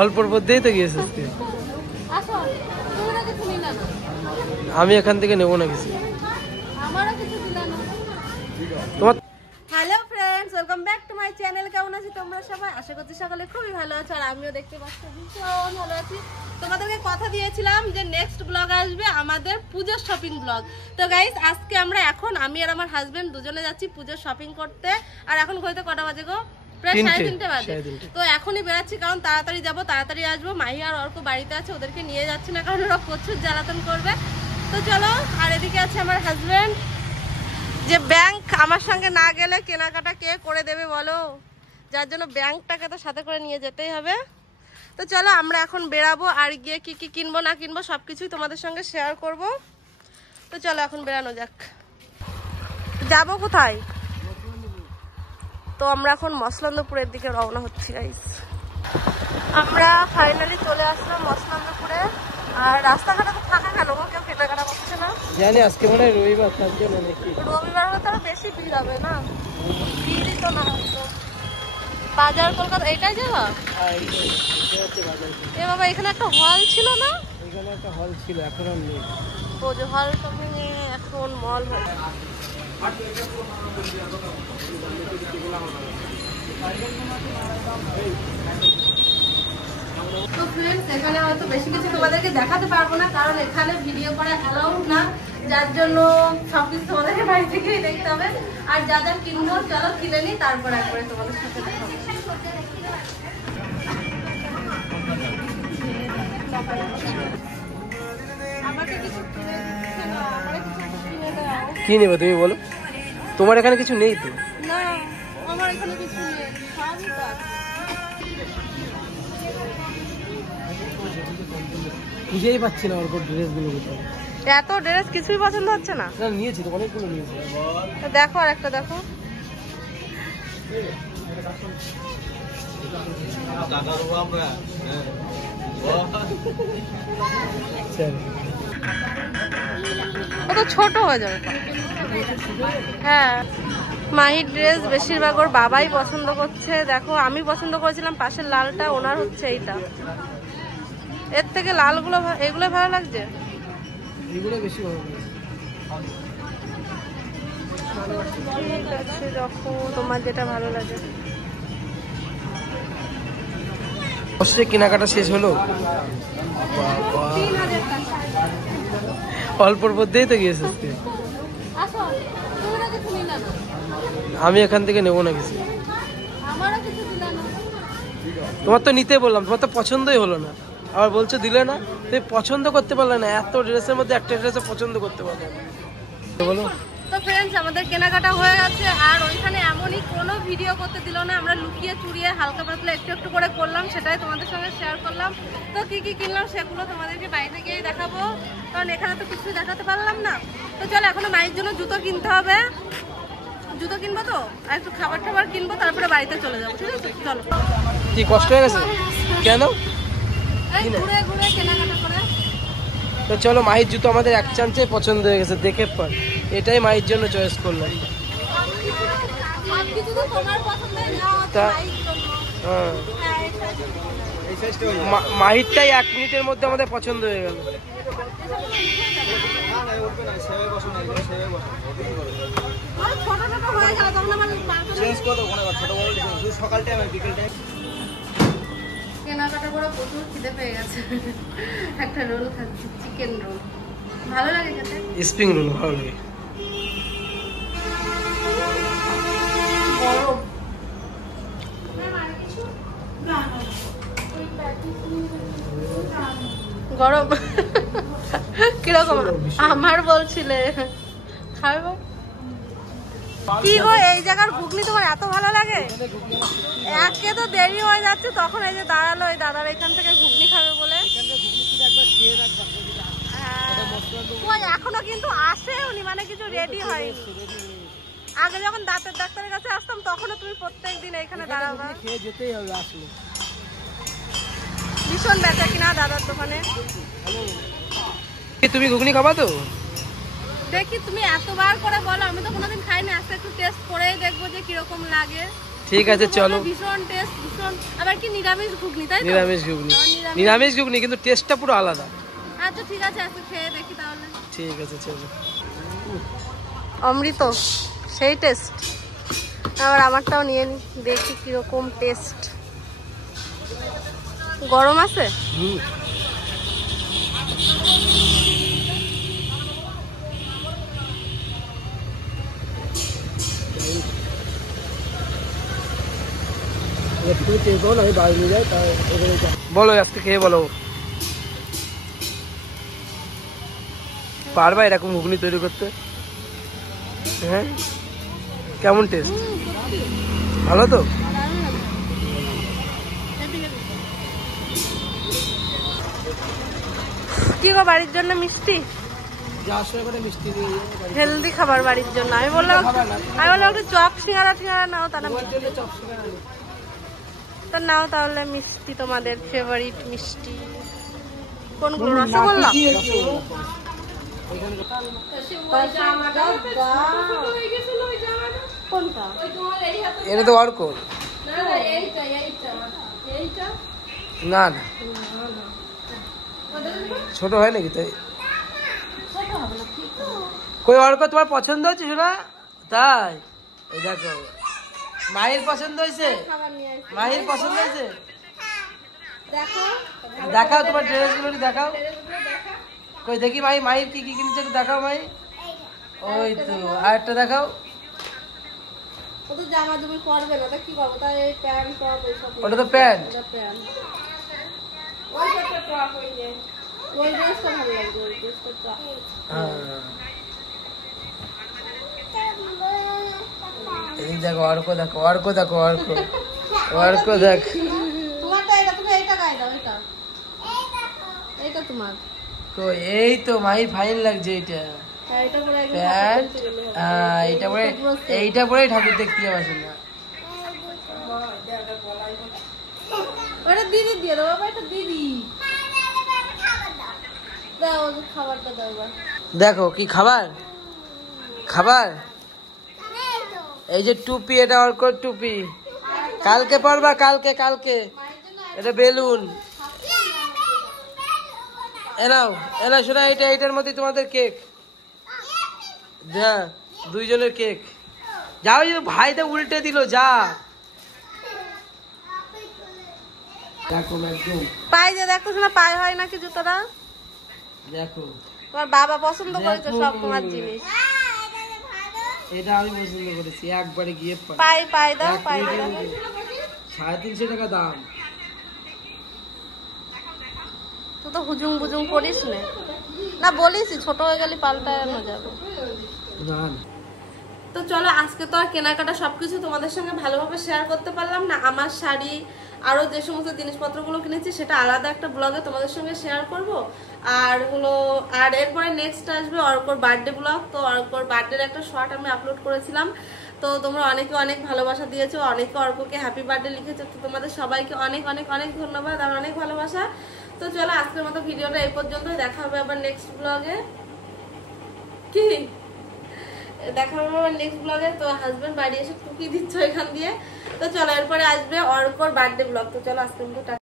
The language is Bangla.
অল্পর মধ্যেই তো গিয়েছে। আমি এখান থেকে নেবো না কিছু। তোমার hello friends, welcome back to my channel. কেমন আছি তোমরা সবাই? আশা করছি সকালে খুবই ভালো আছো, আর আমিও দেখতে পাচ্ছি ভীষণ ভালো আছি। তোমাদেরকে কথা দিয়েছিলাম যে নেক্সট ব্লগ আসবে আমাদের পূজার শপিং ব্লগ। তো গাইস, আজকে আমরা আমি আর আমার হাজবেন্ড দুজনে যাচ্ছি পূজার শপিং করতে। আর এখন ঘড়িতে কটা বাজে গো? প্রায় 3:30 বাজে। তো এখনই বেরাচ্ছি, কারণ তাড়াতাড়ি যাবো, তাড়াতাড়ি আসবো। মাহি আর অর্ক বাড়িতে আছে, ওদেরকে নিয়ে যাচ্ছি না, কারণ ওরা প্রচুর জ্বালাতন করবে। তো চলো। আর এদিকে আছে আমার হাজবেন্ড, যে ব্যাংক আমার সঙ্গে না গেলে কেনাকাটা কে করে দেবে বলো, যার জন্য ব্যাংকটাকে তো সাথে করে নিয়ে যেতেই হবে। তো চলো আমরা এখন বেরাবো, আর গিয়ে কি কি কিনবো না কিনবো সবকিছুই তোমাদের সঙ্গে শেয়ার করব। তো চলো এখন বেরানো যাক। যাবো কোথায়? তো আমরা এখন মসলন্দপুরের দিকে রওনা হচ্ছি গাইস। আমরা ফাইনালি চলে আসলাম মসলন্দপুরে। আর রাস্তাঘাটে তো ফাঁকা কেন গো? কেউ কেনাকাটা করছে না জানি, আজকে মনে হয় রবিবার, তার জন্য নাকি। রবিবার হলে তো আরো বেশি ভিড় হবে না? ভিড়ই তো না হয়তো। বাজার কলকাতা এইটাই যাওয়া? এ বাবা, এখানে একটা হল ছিল না? এখানে একটা হল ছিল, এখন আর নেই। ও যে হলটা ভেঙে এখন মল হয়। তো ফ্রেন্ডস, এখানে হয়তো বেশি কিছু তোমাদেরকে দেখাতে পারবো না, কারণ এখানে ভিডিও করা অ্যালাউড না, যার জন্য সবকিছু তোমাদেরকে বাড়ি থেকেই দেখতে হবে। আর যা যা কিনবো চলো কিনে নিই, তারপর একবারে তোমাদের সাথে দেখাবো। কি নেবে তুমি বলো? তোমার এখানে কিছু নেই তো? না, আমার এখানে কিছু নেই, সবই তো আছে। খুঁজেই পাচ্ছি না ওর ড্রেসগুলো কোথায়। এত ড্রেস কিছুই পছন্দ হচ্ছে না? না, নিয়েছি তো, অনেকগুলো নিয়েছি। দেখো আর একটা দেখো। ও তো ছোট হয়ে যাবে। হ্যাঁ, মাহির ড্রেস বেশিরভাগ ওর বাবাই পছন্দ করছে। দেখো, আমি পছন্দ করেছিলাম পাশের লালটা, ওনার হচ্ছে এইটা। এর থেকে লালগুলো এগুলো ভালো লাগছে, এগুলো বেশি ভালো লাগে। ঠিক আছে, দেখো তোমার যেটা ভালো লাগে। অবশ্যই কেনাকাটা শেষ হলো। অল্পর মধ্যেই তো গিয়েছে। আমি এখান থেকে নেবো না কিছু। তোমার তো নিতে বললাম, তোমার তো পছন্দই হলো না, আবার বলছো দিলে না। তুমি পছন্দ করতে পারলে না, এত ড্রেসের মধ্যে একটা ড্রেসে পছন্দ করতে পারলে না, বলো। তো ফ্রেন্ডস, আমাদের কেনাকাটা হয়ে গেছে, আর ওইখানে এমনই কোনো ভিডিও করতে দিল না। আমরা লুকিয়ে চুরিয়ে হালকা পাতলা একটু একটু করে করলাম, সেটাই তোমাদের সঙ্গে শেয়ার করলাম। তো কি কি কিনলাম সেগুলো তোমাদেরকে বাইরে গিয়েই দেখাবো, কারণ এখানে তো কিছু দেখাতে পারলাম না। তো চলো, এখনো মায়ের জন্য জুতো কিনতে হবে। জুতো কিনবো তো, আর একটু খাবার টাবার কিনবো, তারপরে বাড়িতে চলে যাবো। ঠিক আছে, চলো। কি কষ্ট হয়ে গেছে কেন? ঘুরে ঘুরে কেনাকাটা করে। তো চলো, মাহির জুতো আমাদের এক চান্সে পছন্দ হয়ে গেছে, দেখে পর এটাই মাহির জন্য চয়েস করলাম। মাহিরটাই 1 মিনিটের মধ্যে আমাদের পছন্দ হয়ে গেল। কেনাকাটা করে প্রচুর খিদে পেয়ে গেছে। একটা রোল খাচ্ছি, চিকেন রোল। ভালো লাগে খেতে। স্প্রিং রোল ভালো লাগে। গরম কিরকম? আমার বলছিলে খাবে। কি গো, এই জায়গার ঘুগনি তোমার এত ভালো লাগে? একে তো দেরি হয়ে যাচ্ছে, তখন এই যে দাঁড়ালো এই দাদার এখান থেকে ঘুগনি খাবে বলে। এখনো কিন্তু আসেওনি, মানে কিছু রেডি হয়নি। আগে যখন দাঁতের ডাক্তারের কাছে আসতাম, তখনও তুমি প্রত্যেকদিন এখানে দাঁড়াবা। খেয়ে যেতেই হবে আসলে। ভীষণ বেচা কিনা দাদার দোকানে। তুমি ঘুগনি খাবা তো? দেখি, তুমি এতবার করে বলো, আমি তো কোনোদিন খাইনি, আজকে একটু টেস্ট করেই দেখবো যে কিরকম লাগে। ঠিক আছে চলো। ভীষণ টেস্ট, ভীষণ। আবার কি নিরামিষ ঘুগনি, তাই তো? নিরামিষ ঘুগনি, নিরামিষ ঘুগনি, কিন্তু টেস্টটা পুরো আলাদা। আচ্ছা ঠিক আছে, আজকে খেয়ে দেখি তাহলে। ঠিক আছে চলো। অমৃত, সেই টেস্ট। আবার আমারটাও নিয়ে নি, দেখি কিরকম টেস্ট। গরম আছে? বলো আজকে খেয়ে বলো, পারবা এরকম ঘুগনি তৈরি করতে? হ্যাঁ, কেমন টেস্ট? ভালো তো? কি গো, বাড়ির জন্য মিষ্টি? হেলদি খাবার বাড়ির জন্য। আমি বললাম একটু চপ সিঙ্গারা টিঙ্গারা নাও, তা না তা নাও তাহলে মিষ্টি, তোমাদের ফেভারিট মিষ্টি কোনগুলো? রসগোল্লা? কোনটা? এটা তো অর্ক না, না ছোট হয় নাকি? তাই কই অর্ক তোমার পছন্দ হচ্ছে শোনা? তাই এই দেখো, মায়ের পছন্দ হয়েছে, মায়ের পছন্দ হয়েছে। দেখাও তোমার ড্রেস গুলো, দেখাও। কই দেখি মাই, মায়ের কি কি কিনছে দেখাও মাই। ওই তো আরেকটা দেখাও। জামা তুমি পরবে না, তা কি করবো? তাই এই প্যান্ট টপ এইসব। ওটা তো প্যান্ট। ওই ড্রেসটা ভালো লাগবে, ওই ড্রেসটা। এই দেখো অর্ক, দেখো অর্ক, দেখো অর্ক, অর্ক দেখ। তোমারটা এটা, তুমি এইটা গায়ে দাও, এটা এইটা তোমার। কই এই তো মাই ফাইন লাগছে এইটা এইটা পরে একদম প্যান্ট। এইটা পরে, এইটা পরে ঠাকুর দেখতে যাওয়া না। ওটা দিদি দিয়ে দাও বাবা, এটা দিদি দাও, খাবারটা দাও। দেখো কি খাবার, খাবার এই যে টুপি, এটা অর্কর টুপি, কালকে পরবা, কালকে, কালকে। এটা বেলুন, এনাও এনা শোনা, এটা এইটার মধ্যে তোমাদের কেক। যা দুইজনের কেক। যাও, ভাই তো উল্টে দিল, যা। পায়ে যে দেখো শোনা, পায়ে হয় নাকি জুতোটা? দেখো তোমার বাবা পছন্দ করেছে সব তোমার জিনিস। এটা আমি পছন্দ করেছি, একবারে গিয়ে পায়ে পায়ে দাও, পায়ে দাও। 350 টাকা দাম। তুই তো হুজুম বুজুম করিস না, বলিস ছোট হয়ে গেলে পাল্টানো যাবে। তো চলো, আজকে তো আর কেনাকাটা সবকিছু তোমাদের সঙ্গে ভালোভাবে শেয়ার করতে পারলাম না। আমার শাড়ি আরো যে সমস্ত জিনিসপত্রগুলো কিনেছি সেটা আলাদা একটা ব্লগে তোমাদের সঙ্গে শেয়ার করব। আর হলো, আর এরপরে নেক্সট আসবে অর্কর বার্থডে ব্লগ। তো অর্কর বার্থডের একটা শর্ট আমি আপলোড করেছিলাম, তো তোমরা অনেকে অনেক ভালোবাসা দিয়েছো, অনেকে অর্ককে হ্যাপি বার্থডে লিখেছো। তো তোমাদের সবাইকে অনেক অনেক অনেক ধন্যবাদ আর অনেক ভালোবাসা। তো চলো, আজকের মতো ভিডিওটা এই পর্যন্তই। দেখা হবে আবার নেক্সট ব্লগে। কি দেখা হবে আবার নেক্সট ব্লগে। তো হাজবেন্ড বাড়ি এসে টুকি দিচ্ছ এখান দিয়ে। তো চলো, এরপরে আসবে অর্কর বার্থডে ব্লগ। তো চলো, আজকের মতো